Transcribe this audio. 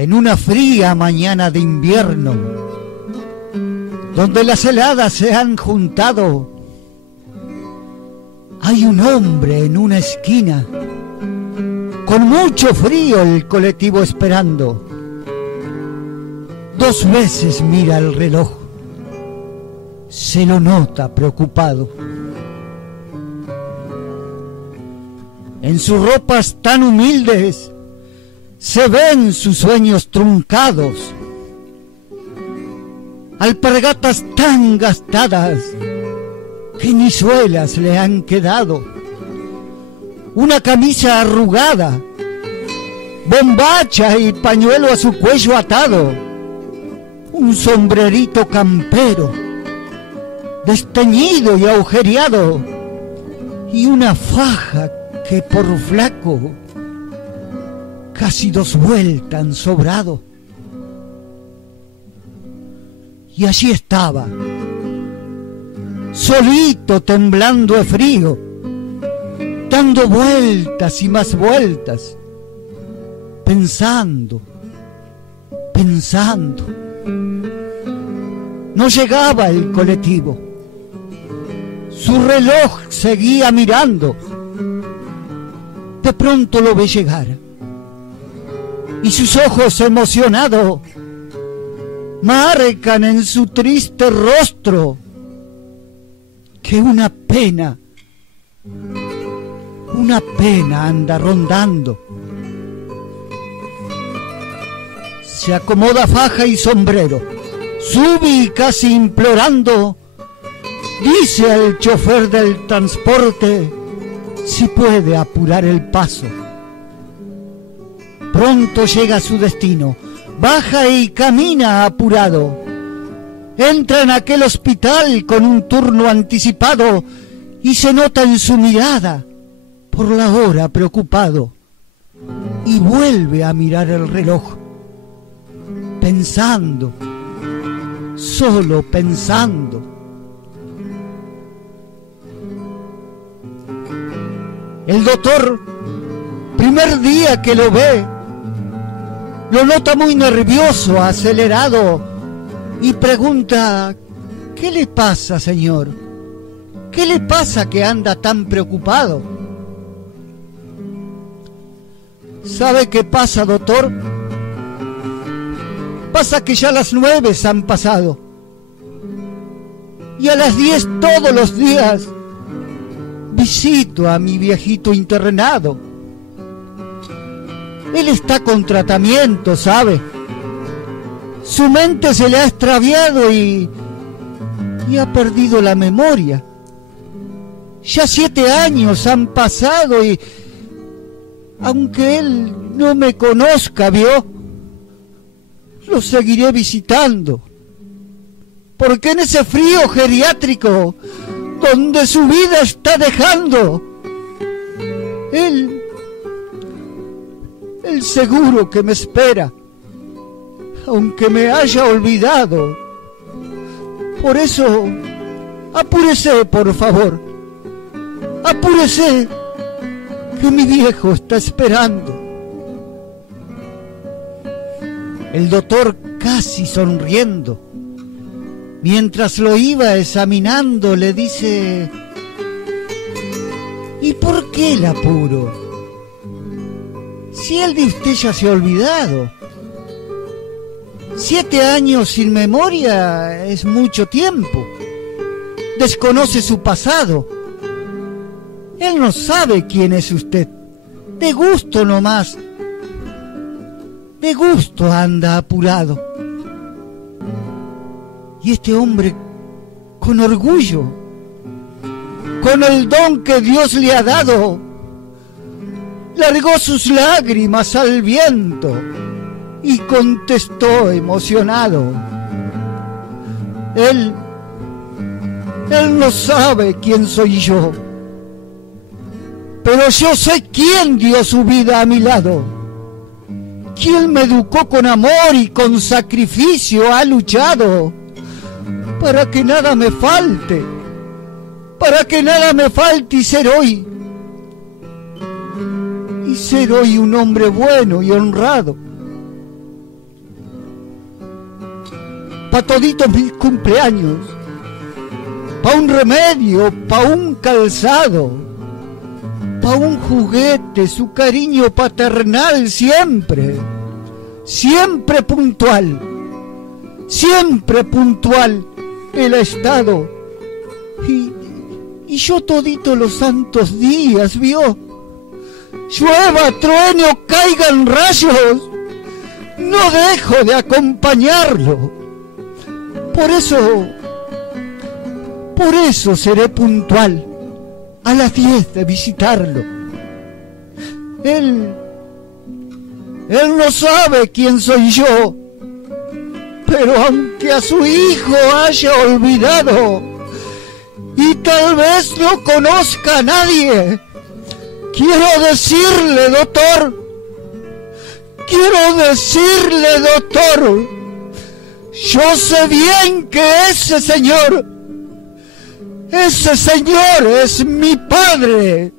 En una fría mañana de invierno, donde las heladas se han juntado, hay un hombre en una esquina, con mucho frío el colectivo esperando. 2 veces mira el reloj, se lo nota preocupado. En sus ropas tan humildes se ven sus sueños truncados, alpargatas tan gastadas que ni suelas le han quedado, una camisa arrugada, bombacha y pañuelo a su cuello atado, un sombrerito campero, desteñido y agujereado, y una faja que por flaco casi 2 vueltas han sobrado. Y allí estaba, solito, temblando de frío, dando vueltas y más vueltas, pensando. No llegaba el colectivo, su reloj seguía mirando. De pronto lo ve llegar, y sus ojos emocionados marcan en su triste rostro que una pena anda rondando. Se acomoda faja y sombrero, sube y casi implorando, dice al chofer del transporte si puede apurar el paso. Pronto llega a su destino, baja y camina apurado. Entra en aquel hospital con un turno anticipado y se nota en su mirada por la hora preocupado. Y vuelve a mirar el reloj, pensando, solo pensando. El doctor, primer día que lo ve, lo nota muy nervioso, acelerado, y pregunta: ¿qué le pasa, señor? ¿Qué le pasa que anda tan preocupado? ¿Sabe qué pasa, doctor? Pasa que ya las 9 han pasado, y a las 10 todos los días visito a mi viejito internado. Él está con tratamiento, ¿sabe? Su mente se le ha extraviado y ha perdido la memoria. Ya 7 años han pasado y, aunque él no me conozca, ¿vio?, lo seguiré visitando. Porque en ese frío geriátrico, donde su vida está dejando, él seguro que me espera, aunque me haya olvidado. Por eso, apúrese, por favor, apúrese, que mi viejo está esperando. El doctor, casi sonriendo, mientras lo iba examinando, le dice: ¿y por qué el apuro? Si el de usted ya se ha olvidado. 7 años sin memoria es mucho tiempo. Desconoce su pasado. Él no sabe quién es usted. De gusto nomás. De gusto anda apurado. Y este hombre, con orgullo, con el don que Dios le ha dado, largó sus lágrimas al viento y contestó emocionado: Él no sabe quién soy yo, pero yo sé quién dio su vida a mi lado, quién me educó con amor y con sacrificio ha luchado para que nada me falte, y ser hoy un hombre bueno y honrado. pa' toditos mis cumpleaños, pa' un remedio, pa' un calzado, pa' un juguete, su cariño paternal siempre, siempre puntual él ha estado. Y yo todito los santos días, vio, llueva, truene o caigan rayos, no dejo de acompañarlo. Por eso seré puntual a las 10 de visitarlo. Él no sabe quién soy yo, pero aunque a su hijo haya olvidado y tal vez no conozca a nadie, quiero decirle, doctor, yo sé bien que ese señor es mi padre.